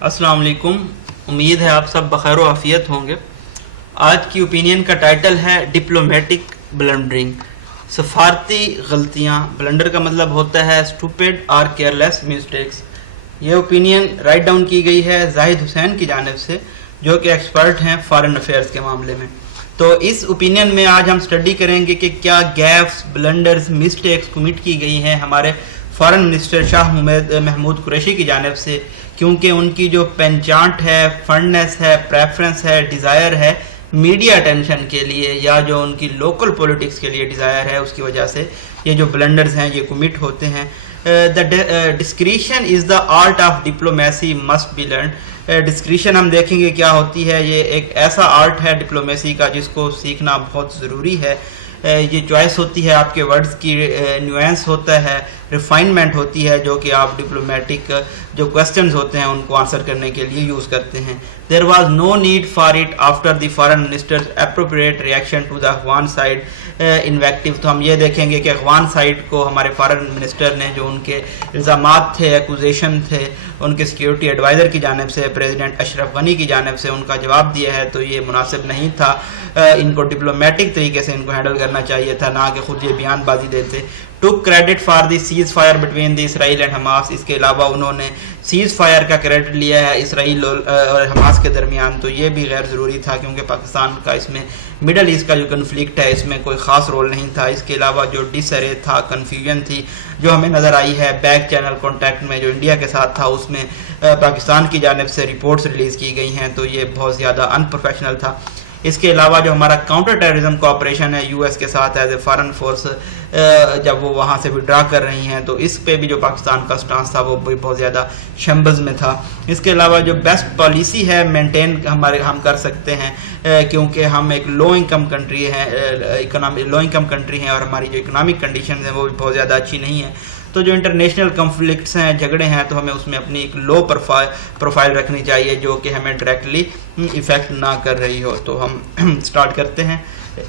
السلام علیکم، امید ہے آپ سب بخیر و عافیت ہوں گے۔ آج کی اوپینین کا ٹائٹل ہے ڈپلومیٹک بلنڈرنگ، سفارتی غلطیاں۔ بلنڈر کا مطلب ہوتا ہے اسٹوپڈ اور کیئرلیس مسٹیکس۔ یہ اوپینین رائٹ ڈاؤن کی گئی ہے زاہد حسین کی جانب سے، جو کہ ایکسپرٹ ہیں فارن افیئرز کے معاملے میں۔ تو اس اوپینین میں آج ہم اسٹڈی کریں گے کہ کیا گیپس، بلنڈرز، مسٹیکس کمٹ کی گئی ہیں ہمارے فارن منسٹر شاہ محمود قریشی کی جانب سے، کیونکہ ان کی جو پینچانٹ ہے، فنڈنس ہے، پریفرنس ہے، ڈیزائر ہے میڈیا اٹینشن کے لیے، یا جو ان کی لوکل پولیٹکس کے لیے ڈیزائر ہے، اس کی وجہ سے یہ جو بلنڈرز ہیں یہ کمٹ ہوتے ہیں۔ Discretion is the art of diplomacy must be learned. Discretion ہم دیکھیں گے کیا ہوتی ہے۔ یہ ایک ایسا آرٹ ہے ڈپلومیسی کا جس کو سیکھنا بہت ضروری ہے۔ یہ چوائس ہوتی ہے آپ کے ورڈز کی، نیوانس ہوتا ہے، ریفائنمنٹ ہوتی ہے، جو کہ آپ ڈپلومیٹک جو کوسچنز ہوتے ہیں ان کو آنسر کرنے کے لیے یوز کرتے ہیں۔ There was no need for it after the foreign minister's appropriate reaction to the Afghan side invective. تو ہم یہ دیکھیں گے کہ افغان سائڈ کو ہمارے فارن منسٹر نے جو ان کے الزامات تھے، ایکوزیشن تھے ان کے سیکیورٹی ایڈوائزر کی جانب سے، پریزیڈنٹ اشرف غنی کی جانب سے، ان کا جواب دیا ہے، تو یہ مناسب نہیں تھا۔ ان کو ڈپلومیٹک طریقے سے ان کو ہینڈل کرنا چاہیے تھا، نہ کہ خود یہ بیان بازی دیتے۔ Took credit for the ceasefire between the Israel and Hamas. اس کے علاوہ انہوں نے سیز فائر کا کریڈٹ لیا ہے اسرائیل اور حماس کے درمیان، تو یہ بھی غیر ضروری تھا کیونکہ پاکستان کا اس میں مڈل ایسٹ کا جو کنفلکٹ ہے اس میں کوئی خاص رول نہیں تھا۔ اس کے علاوہ جو ڈس ارے تھا، کنفیوژن تھی جو ہمیں نظر آئی ہے بیک چینل کانٹیکٹ میں جو انڈیا کے ساتھ تھا، اس میں پاکستان کی جانب سے رپورٹس ریلیز کی گئی ہیں، تو یہ بہت زیادہ ان پروفیشنل تھا۔ اس کے علاوہ جو ہمارا کاؤنٹر ٹیررزم کوآپریشن ہے یو ایس کے ساتھ ایز اے فارن فورس، جب وہ وہاں سے وڈرا کر رہی ہیں، تو اس پہ بھی جو پاکستان کا سٹانس تھا وہ بھی بہت زیادہ شمبز میں تھا۔ اس کے علاوہ جو بیسٹ پالیسی ہے مینٹین ہم کر سکتے ہیں، کیونکہ ہم ایک لو انکم کنٹری ہیں اور ہماری جو اکنامک کنڈیشنز ہیں وہ بھی بہت زیادہ اچھی نہیں ہیں۔ تو جو انٹرنیشنل کنفلکٹس ہیں، جھگڑے ہیں، تو ہمیں اس میں اپنی ایک لو پروفائل رکھنی چاہیے جو کہ ہمیں ڈائریکٹلی ایفیکٹ نہ کر رہی ہو۔ تو ہم سٹارٹ کرتے ہیں۔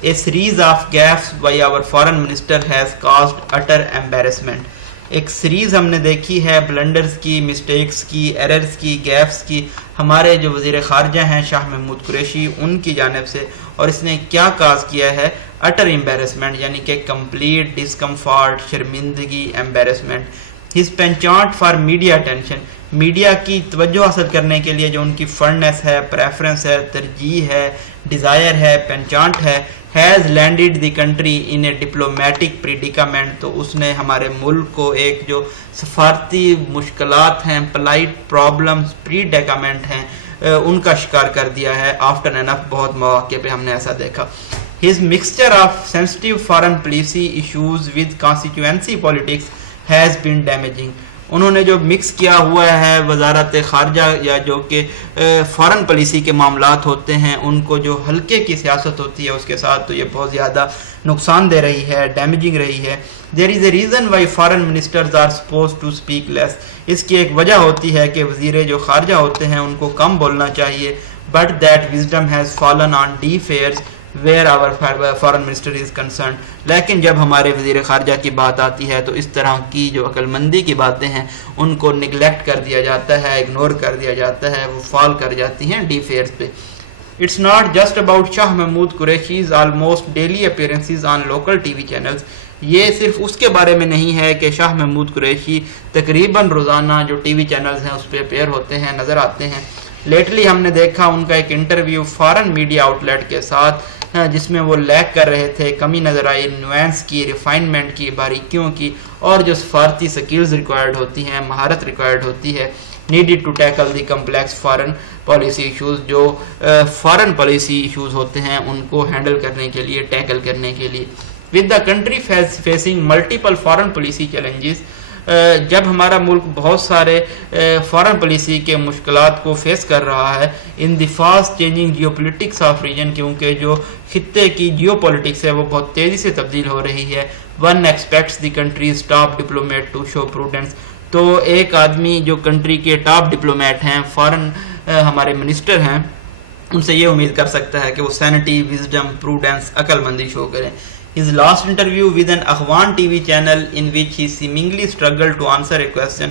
A series of gaps by our foreign minister has caused utter embarrassment۔ ایک سیریز ہم نے دیکھی ہے بلنڈرز کی، مسٹیکس کی، ایررز کی، گیپس کی، ہمارے جو وزیر خارجہ ہیں شاہ محمود قریشی ان کی جانب سے، اور اس نے کیا کاز کیا ہے؟ اٹر امبیرسمنٹ، یعنی کہ کمپلیٹ ڈسکمفارٹ، شرمندگی، embarrassment. His penchant for media attention, media کی توجہ حاصل کرنے کے لیے جو ان کی فنڈنس ہے، پریفرنس ہے، ترجیح ہے، ڈیزائر ہے، پینچانٹ ہے، has landed the country in a diplomatic predicament. تو اس نے ہمارے ملک کو ایک جو سفارتی مشکلات ہیں، پلائٹ پرابلمز، پریڈیکامنٹ ہیں، ان کا شکار کر دیا ہے۔ آفٹر انف بہت مواقع پہ ہم نے ایسا دیکھا۔ His mixture of sensitive foreign policy issues with constituency politics has been damaging. انہوں نے جو مکس کیا ہوا ہے وزارت خارجہ یا جو کہ فارن پالیسی کے معاملات ہوتے ہیں ان کو جو ہلکے کی سیاست ہوتی ہے اس کے ساتھ، تو یہ بہت زیادہ نقصان دے رہی ہے، ڈیمیجنگ رہی ہے۔ There is a reason why foreign ministers are supposed to speak less. اس کی ایک وجہ ہوتی ہے کہ وزیر جو خارجہ ہوتے ہیں ان کو کم بولنا چاہیے، but that wisdom has fallen on deaf ears where our foreign minister is concerned. لیکن جب ہمارے وزیر خارجہ کی بات آتی ہے تو اس طرح کی جو عقل مندی کی باتیں ہیں ان کو نگلیکٹ کر دیا جاتا ہے، اگنور کر دیا جاتا ہے، وہ فال کر جاتی ہیں ڈیف ایئرز پہ۔ It's not just about Shah Mahmood Qureshi's almost daily appearances on local T V channels. یہ صرف اس کے بارے میں نہیں ہے کہ شاہ محمود قریشی تقریباً روزانہ جو ٹی وی چینلز ہیں اس پہ اپیئر ہوتے ہیں، نظر آتے ہیں۔ لیٹلی ہم نے دیکھا ان کا ایک interview foreign media outlet کے ساتھ جس میں وہ لیک کر رہے تھے، کمی نظر آئی نیوانس کی، ریفائنمنٹ کی، باریکیوں کی، اور جو سفارتی سکلز ریکوائرڈ ہوتی ہیں، مہارت ریکوائرڈ ہوتی ہے، needed to tackle the complex foreign policy issues. جو فارن پالیسی ایشوز ہوتے ہیں ان کو ہینڈل کرنے کے لیے، ٹیکل کرنے کے لیے۔ With the country facing multiple foreign policy challenges, جب ہمارا ملک بہت سارے فارن پالیسی کے مشکلات کو فیس کر رہا ہے، in the fast changing geopolitics of region, کیونکہ جو خطے کی جیو پولیٹکس ہے وہ بہت تیزی سے تبدیل ہو رہی ہے۔ One expects the country's top diplomat to show prudence. تو ایک آدمی جو کنٹری کے ٹاپ ڈپلومیٹ ہیں، فارن ہمارے منسٹر ہیں، ان سے یہ امید کر سکتا ہے کہ وہ سینٹی، وزڈم، پروڈنس، عقل مندی شو کریں۔ His last interview with an Akhwan TV channel in which he seemingly struggled to answer a question.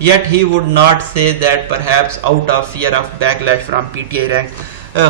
Yet he would not say that perhaps out of fear of backlash from PTI ranks,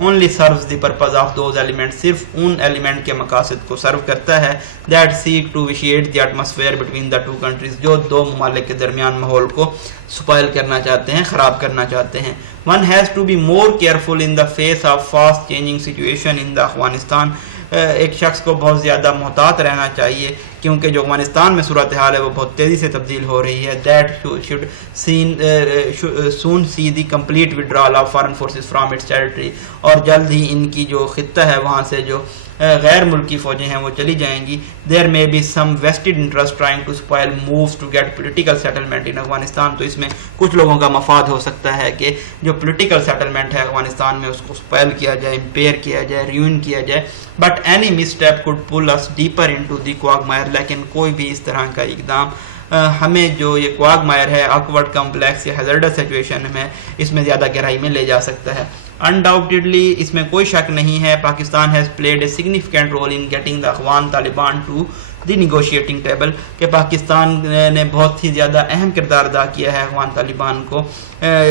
only serves the purpose of those elements, صرف ان element کے مقاصد کو سرو کرتا ہے, that seek to vitiate the atmosphere between the two countries, جو دو ممالک کے درمیان ماحول کو سپائل کرنا چاہتے ہیں, خراب کرنا چاہتے ہیں. One has to be more careful in the face of fast changing situation in the Afghanistan. ایک شخص کو بہت زیادہ محتاط رہنا چاہیے کیونکہ جو افغانستان میں صورتحال ہے وہ بہت تیزی سے تبدیل ہو رہی ہے. That should soon see the complete withdrawal of foreign forces from its territory, اور جلد ہی ان کی جو خطہ ہے وہاں سے جو غیر ملکی فوجیں ہیں وہ چلی جائیں گی. There may be some vested interest trying to spoil moves to get political settlement in Afghanistan. تو اس میں کچھ لوگوں کا مفاد ہو سکتا ہے کہ جو پولیٹیکل سیٹلمنٹ ہے افغانستان میں اس کو سپائل کیا جائے, امپیئر کیا جائے, ریون کیا جائے. But any misstep could pull us deeper into the quagmire. لیکن کوئی بھی اس طرح کا اقدام ہمیں جو یہ quagmire ہے, awkward, complex یا hazardous situation میں, اس میں زیادہ گہرائی میں لے جا سکتا ہے. Undoubtedly اس میں کوئی شک نہیں ہے, Pakistan has played a significant role in getting the Afghan Taliban to the negotiating table, کہ پاکستان نے بہت ہی زیادہ اہم کردار ادا کیا ہے افغان طالبان کو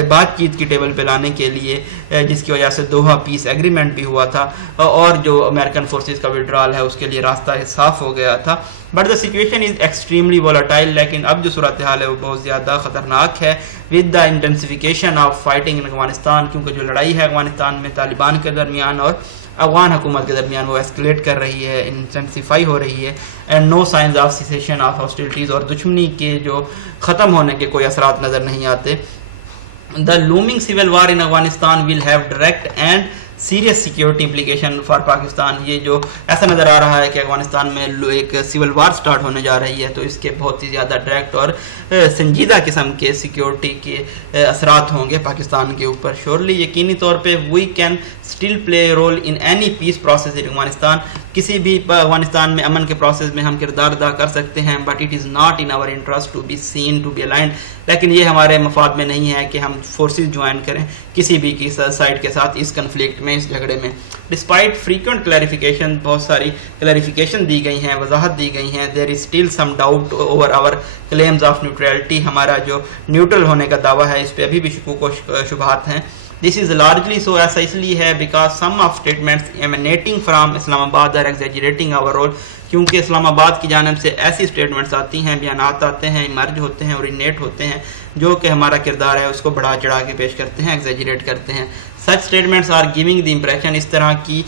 بات چیت کی ٹیبل پہ لانے کے لیے, جس کی وجہ سے دوحہ پیس ایگریمنٹ بھی ہوا تھا اور جو امریکن فورسز کا وڈرال ہے اس کے لیے راستہ صاف ہو گیا تھا. But the situation is extremely volatile. لیکن اب جو صورتحال ہے وہ بہت زیادہ خطرناک ہے with the intensification of fighting in Afghanistan, کیونکہ جو لڑائی ہے افغانستان میں طالبان کے درمیان اور افغان حکومت کے درمیان وہ ایسکلیٹ کر رہی ہے, انٹینسیفائی ہو رہی ہے. And no signs of cessation of hostilities, اور دشمنی کے جو ختم ہونے کے کوئی اثرات نظر نہیں آتے. The looming civil war in Afghanistan will have direct and serious security implication for Pakistan. یہ جو ایسا نظر آ رہا ہے کہ افغانستان میں ایک سول وار سٹارٹ ہونے جا رہی ہے, تو اس کے بہت ہی زیادہ ڈائریکٹ اور سنجیدہ قسم کے سیکیورٹی کے اثرات ہوں گے پاکستان کے اوپر. شیورلی یقینی طور پہ we can still play a role in any peace process in Afghanistan. کسی بھی افغانستان میں امن کے پروسیس میں ہم کردار ادا کر سکتے ہیں, but it is not in our interest to be seen to be aligned. لیکن یہ ہمارے مفاد میں نہیں ہے کہ ہم فورسز جوائن کریں کسی بھی کی سائڈ کے ساتھ اس کنفلکٹ میں, اس جھگڑے میں. ڈسپائٹ فریکوینٹ کلیریفیکیشن, بہت ساری کلیریفیکیشن دی گئی ہیں, وضاحت دی گئی ہیں. There is still some doubt over our claims of neutrality. ہمارا جو نیوٹرل ہونے کا دعویٰ ہے اس پہ ابھی بھی شکوک و شبہات ہیں. This is largely so, ایسا اس لیے ہے because some of statements emanating from Islam Abad are exaggerating our role. کیونکہ اسلام آباد کی جانب سے ایسی اسٹیٹمنٹس آتی ہیں, بیانات آتے ہیں, ایمرج ہوتے ہیں, اورینیٹ ہوتے ہیں, جو کہ ہمارا کردار ہے اس کو بڑھا چڑھا کے پیش کرتے ہیں, ایگزیجریٹ کرتے ہیں. Such statements are giving the impression, اس طرح کی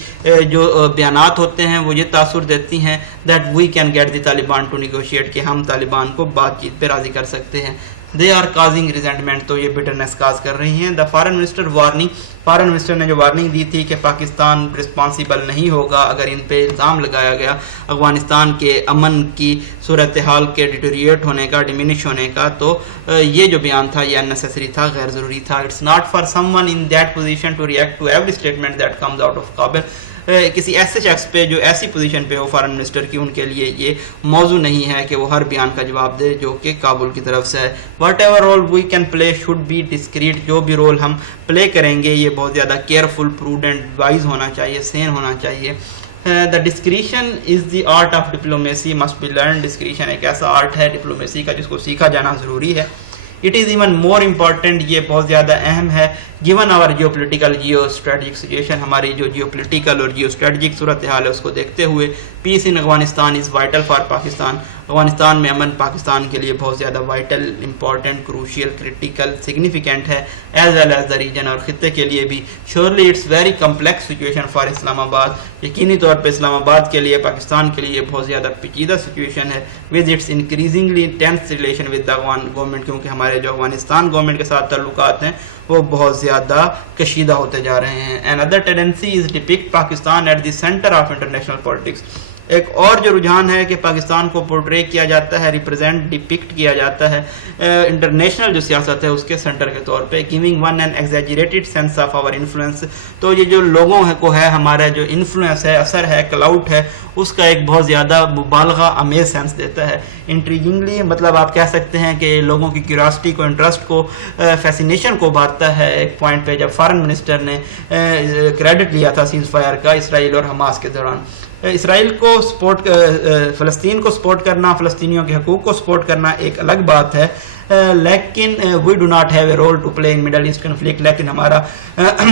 جو بیانات ہوتے ہیں وہ یہ تاثر دیتی ہیں that we can get the Taliban to negotiate, کہ ہم طالبان کو بات چیت پہ راضی کر سکتے ہیں. دے آر کازنگ ریزنٹمنٹ, تو یہ بٹرنس کاز کر رہی ہیں. The foreign minister warning, foreign minister نے جو وارننگ دی تھی کہ پاکستان رسپانسیبل نہیں ہوگا اگر ان پہ الزام لگایا گیا افغانستان کے امن کی صورتحال کے ڈیٹوریٹ ہونے کا, ڈیمینش ہونے کا, تو یہ جو بیان تھا یہ اننیسیسری تھا, غیر ضروری تھا. It's not for someone in that position to react to every statement that comes out of Kabul. کسی ایسے شخص پہ جو ایسی پوزیشن پہ ہو فارن منسٹر کی, ان کے لیے یہ موضوع نہیں ہے کہ وہ ہر بیان کا جواب دے جو کہ کابل کی طرف سے ہے. Whatever role we can play should be discreet, جو بھی رول ہم پلے کریں گے یہ بہت زیادہ کیئرفل, پروڈنٹ, وائز ہونا چاہیے, سین ہونا چاہیے. The discretion is the art of diplomacy must be learn. Discretion ایک ایسا آرٹ ہے ڈپلومیسی کا جس کو سیکھا جانا ضروری ہے. It is even more important, یہ بہت زیادہ اہم ہے given our geopolitical geostrategic situation, ہماری جو geopolitical اور geostrategic صورتحال ہے اس کو دیکھتے ہوئے. Peace in Afghanistan is vital for Pakistan, Afghanistan میں امن پاکستان کے لیے بہت زیادہ vital, important, crucial, critical, significant ہے, as well as the region, اور خطے کے لیے بھی. Surely it's very complex situation for Islamabad, یقینی طور پہ اسلام آباد کے لیے, پاکستان کے لیے بہت زیادہ پیچیدہ سچویشن ہے with its increasingly tense relation with the Afghan government, کیونکہ ہمارے جو افغانستان گورنمنٹ کے ساتھ تعلقات ہیں وہ بہت زیادہ کشیدہ ہوتے جا رہے ہیں. Another tendency is depict Pakistan at the center of international politics. ایک اور جو رجحان ہے کہ پاکستان کو پورٹرے کیا جاتا ہے, ریپرزینٹ, ڈپکٹ کیا جاتا ہے انٹرنیشنل جو سیاست ہے اس کے سینٹر کے طور پہ. Giving one an exaggerated sense of our influence, تو یہ جو لوگوں کو ہے ہمارا جو انفلوئنس ہے, اثر ہے, کلاؤٹ ہے, اس کا ایک بہت زیادہ مبالغہ امیز سینس دیتا ہے. انٹریگنگلی, مطلب آپ کہہ سکتے ہیں کہ لوگوں کی کیوریاسٹی کو, انٹرسٹ کو, فیسینیشن کو ابھارتا ہے. ایک پوائنٹ پہ جب فارن منسٹر نے کریڈٹ لیا تھا سیز فائر کا اسرائیل اور حماس کے دوران, اسرائیل کو سپورٹ فلسطین کو سپورٹ کرنا, فلسطینیوں کے حقوق کو سپورٹ کرنا ایک الگ بات ہے, لیکن we do not have a role to play in Middle East conflict. لیکن ہمارا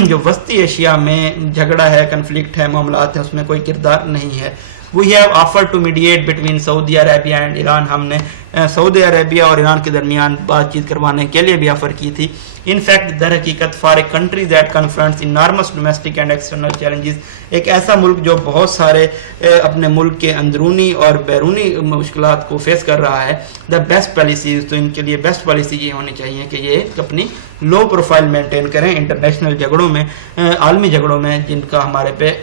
جو وسطی ایشیا میں جھگڑا ہے, کنفلکٹ ہے, معاملات ہیں, اس میں کوئی کردار نہیں ہے. We have offer to mediate between Saudi Arabia and Iran. ہم نے سعودی عربیہ اور ایران کے درمیان بات چیت کروانے کے لیے بھی آفر کی تھی. ان فیکٹ در حقیقت for a country that confronts enormous domestic and external challenges, ایک ایسا ملک جو بہت سارے اپنے ملک کے اندرونی اور بیرونی مشکلات کو فیس کر رہا ہے, دا بیسٹ پالیسیز, تو ان کے لیے بیسٹ پالیسی یہ ہونی چاہیے کہ یہ اپنی لو پروفائل مینٹین کریں انٹرنیشنل جھگڑوں میں, عالمی جھگڑوں میں, جن کا ہمارے پہ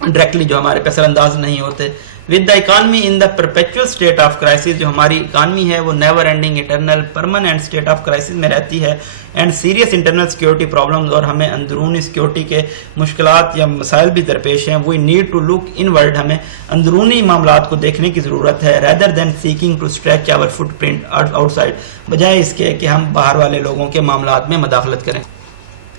ڈائریکٹلی جو ہمارے پہ اثر انداز نہیں ہوتے. With the economy in the perpetual state of crisis, جو ہماری اکانمی ہے وہ never ending eternal permanent state of crisis میں رہتی ہے, and serious internal security problems, اور ہمیں اندرونی سیکورٹی کے مشکلات یا مسائل بھی درپیش ہیں. We need to look inward, ہمیں اندرونی معاملات کو دیکھنے کی ضرورت ہے, rather than seeking to stretch our footprint outside, بجائے اس کے کہ ہم باہر والے لوگوں کے معاملات میں مداخلت کریں.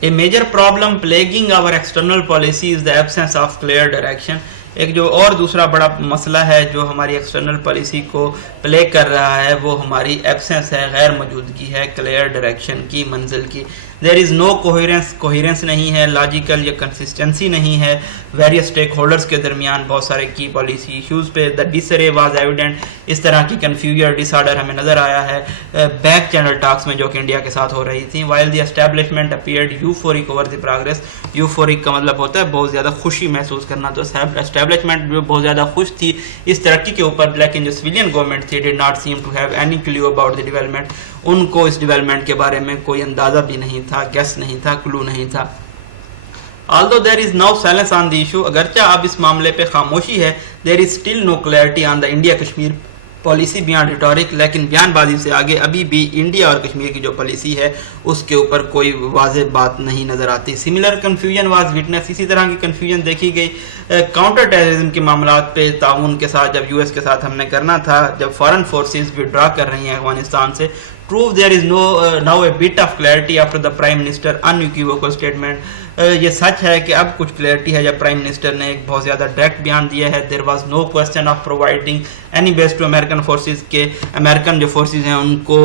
A major problem plaguing our external policy is the absence of clear direction. ایک جو اور دوسرا بڑا مسئلہ ہے جو ہماری ایکسٹرنل پالیسی کو پلے کر رہا ہے, وہ ہماری ایبسنس ہے, غیر موجودگی ہے کلیئر ڈائریکشن کی, منزل کی. دیر از نو کوہیرنس نہیں ہے, لاجیکل یا کنسسٹنسی نہیں ہے ویریس اسٹیک ہولڈرس کے درمیان بہت سارے کی پالیسی ایشوز پہ. دا ڈسرے واز ایویڈنٹ, اس طرح کی کنفیوژن ڈس آرڈر ہمیں نظر آیا ہے بیک چینل ٹاکس میں جو کہ انڈیا کے ساتھ ہو رہی تھیں. While the establishment appeared euphoric over the progress, euphoric کا مطلب ہوتا ہے بہت زیادہ خوشی محسوس کرنا, تو اسٹیبلشمنٹ جو بہت زیادہ خوش تھی اس ترقی کے اوپر, لیکن جو سویلین گورنمنٹ تھی did not seem to have any clue about the development, ان کو اس ڈیولپمنٹ کے بارے میں کوئی اندازہ بھی نہیں تھا, گیس نہیں تھا, کلو نہیں تھا. Although there is now silence on the issue, اگرچہ اب اس معاملے پہ خاموشی ہے, there is still no clarity on the India Kashmir policy بیان ریٹورک, لیکن بیان بازی سے آگے ابھی بھی انڈیا اور کشمیر کی جو پالیسی ہے اس کے اوپر کوئی واضح بات نہیں نظر آتی. سملر کنفیوژن واز وٹنس, اسی طرح کی کنفیوژن دیکھی گئی کاؤنٹر ٹیررزم کے معاملات پہ تعاون کے ساتھ, جب یو ایس کے ساتھ ہم نے کرنا تھا, جب فارن فورسز وڈرا کر رہی ہیں افغانستان سے. Prove there is now a bit of clarity after the Prime Minister unequivocal statement. یہ سچ ہے کہ اب کچھ کلیئرٹی ہے جب پرائم منسٹر نے ایک بہت زیادہ ڈائریکٹ بیان دیا ہے. There was no question of providing any base to American forces, کہ امریکن جو فورسز ہیں ان کو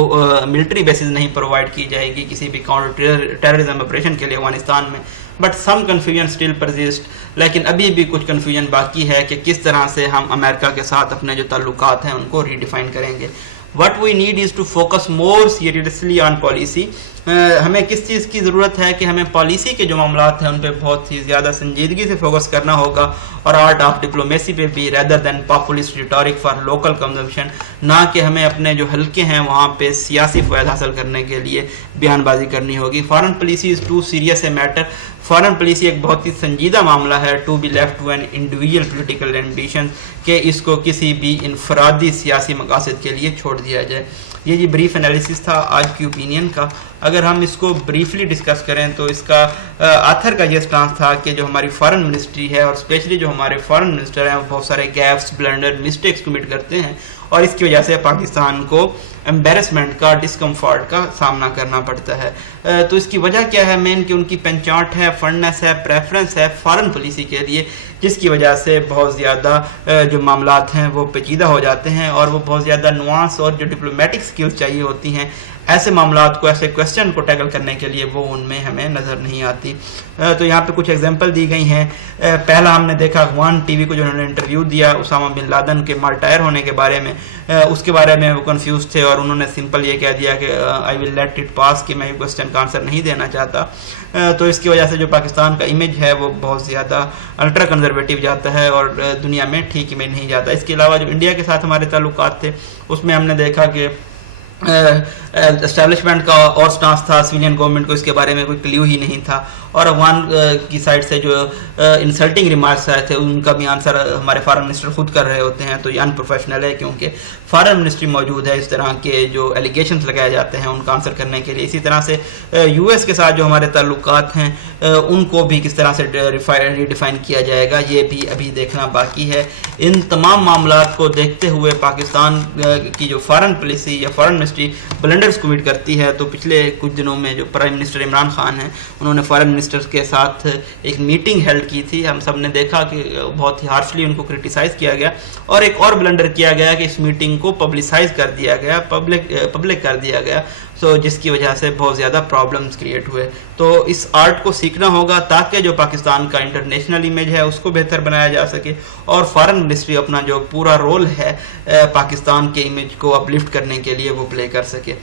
ملٹری بیسز نہیں پرووائڈ کی جائے گی کسی بھی کاؤنٹر ٹیررزم آپریشن کے لیے افغانستان میں. بٹ سم کنفیوژن اسٹل پرزسٹ, لیکن ابھی بھی کچھ کنفیوژن باقی ہے کہ کس طرح سے ہم امریکہ کے ساتھ اپنے جو تعلقات ہیں ان کو ریڈیفائن کریں گے. What we need is to focus more seriously on policy. ہمیں کس چیز کی ضرورت ہے کہ ہمیں پالیسی کے جو معاملات ہیں ان پہ بہت ہی زیادہ سنجیدگی سے فوکس کرنا ہوگا, اور آرٹ آف ڈپلومیسی پہ بھی, rather than populist rhetoric for local consumption, نہ کہ ہمیں اپنے جو حلقے ہیں وہاں پہ سیاسی فائدہ حاصل کرنے کے لیے بیان بازی کرنی ہوگی. Foreign policy is too serious a matter, foreign policy ایک بہت ہی سنجیدہ معاملہ ہے. To be left to an individual political ambition, کہ اس کو کسی بھی انفرادی سیاسی مقاصد کے لیے چھوڑ دیا جائے. یہ جی بریف انالیسس تھا آج کی اوپینین کا. اگر ہم اس کو بریفلی ڈسکس کریں تو اس کا آتھر کا یہ سٹانس تھا کہ جو ہماری فارن منسٹری ہے, اور اسپیشلی جو ہمارے فارن منسٹر ہیں, وہ بہت سارے گیپس, بلنڈر, مسٹیکس کمٹ کرتے ہیں, اور اس کی وجہ سے پاکستان کو امبیرسمنٹ کا, ڈسکمفارٹ کا سامنا کرنا پڑتا ہے. تو اس کی وجہ کیا ہے مین, کہ ان کی پنچاٹ ہے, فنڈنس ہے, پریفرنس ہے فارن پالیسی کے لیے, جس کی وجہ سے بہت زیادہ جو معاملات ہیں وہ پیچیدہ ہو جاتے ہیں, اور وہ بہت زیادہ نوانس اور جو ڈپلومیٹک سکلز چاہیے ہوتی ہیں ایسے معاملات کو, ایسے کویسچن کو ٹیکل کرنے کے لیے, وہ ان میں ہمیں نظر نہیں آتی. تو یہاں پہ کچھ ایگزامپل دی گئی ہیں. پہلا ہم نے دیکھا اخوان ٹی وی کو جو انہوں نے انٹرویو دیا اسامہ بن لادن کے مارٹائر ہونے کے بارے میں, اس کے بارے میں وہ کنفیوز تھے, اور انہوں نے سمپل یہ کہہ دیا کہ آئی ول لیٹ اٹ پاس, کہ میں یہ کویسچن کا آنسر نہیں دینا چاہتا. تو اس کی وجہ سے جو پاکستان کا امیج ہے وہ بہت زیادہ الٹرا کنزرویٹو جاتا ہے, اور دنیا میں ٹھیک امیج نہیں جاتا. اس کے علاوہ جو انڈیا کے ساتھ ہمارے تعلقات تھے اس میں ہم نے دیکھا کہ اسٹیبلشمنٹ کا اور سٹانس تھا, سویلین گورنمنٹ کو اس کے بارے میں کوئی کلیو ہی نہیں تھا, اور افغان کی سائڈ سے جو انسلٹنگ ریمارکس آئے تھے ان کا بھی آنسر ہمارے فارن منسٹر خود کر رہے ہوتے ہیں. تو یہ ان پروفیشنل ہے, کیونکہ فارن منسٹری موجود ہے اس طرح کے جو ایلیگیشنز لگائے جاتے ہیں ان کا آنسر کرنے کے لیے. اسی طرح سے یو ایس کے ساتھ جو ہمارے تعلقات ہیں ان کو بھی کس طرح سے ریڈیفائن کیا جائے گا یہ بھی ابھی دیکھنا باقی ہے. ان تمام معاملات کو دیکھتے ہوئے پاکستان کی جو فارن پالیسی یا فارن منسٹری بلنڈرز کمٹ کرتی ہے, تو پچھلے کچھ دنوں میں جو پرائم منسٹر عمران خان ہیں انہوں نے فارن منسٹرز کے ساتھ ایک میٹنگ ہیلڈ کی تھی. ہم سب نے دیکھا کہ بہت ہی ہارشلی ان کو کرٹیسائز کیا گیا اور ایک اور بلنڈر کیا گیا کہ اس میٹنگ کو پبلسائز کر دیا گیا, پبلک کر دیا گیا, جس کی وجہ سے بہت زیادہ پرابلمز کریٹ ہوئے. تو اس آرٹ کو سیکھنا ہوگا تاکہ جو پاکستان کا انٹرنیشنل امیج ہے اس کو بہتر بنایا جا سکے اور فارن منسٹری اپنا جو پورا رول ہے پاکستان کے امیج کو اپلفٹ کرنے کے لیے وہ پلے کر سکے.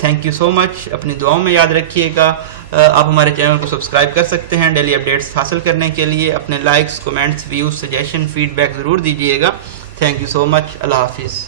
تھینک یو سو مچ. اپنی دعاؤں میں یاد رکھیے گا. آپ ہمارے چینل کو سبسکرائب کر سکتے ہیں ڈیلی اپڈیٹس حاصل کرنے کے لیے. اپنے likes, comments, views, suggestion, feedback ضرور دیجیے گا. تھینک یو سو مچ. اللہ حافظ.